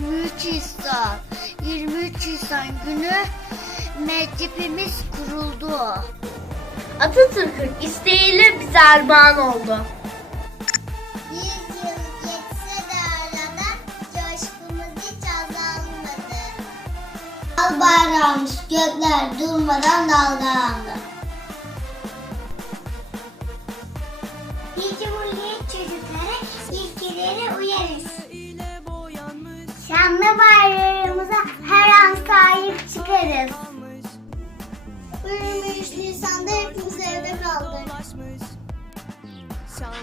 23 Nisan. 23 Nisan günü meclisimiz kuruldu. Atatürk'ün isteğiyle bize armağan oldu. Al bayrağımız gökler durmadan dalgalandı. Bir cumhuriyet çocukları ilkelere uyarız. Şanlı bayrağımıza her an sahip çıkarız. 23 Nisan'da hepimiz evde kaldık.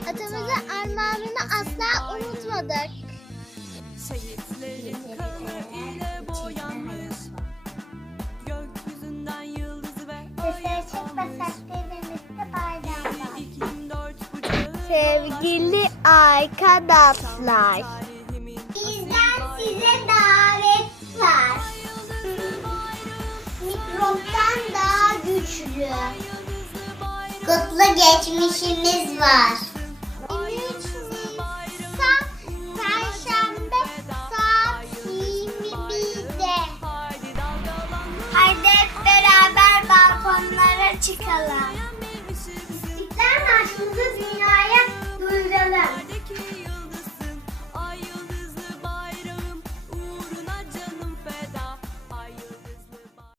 Atamızın armağanını asla unutmadık. Şehitlerin kanıyla boyanmış Gökyüzünden yıldızı ve dört bucağı Sevgili arkadaşlar. Güçlü. Kutlu geçmişimiz var.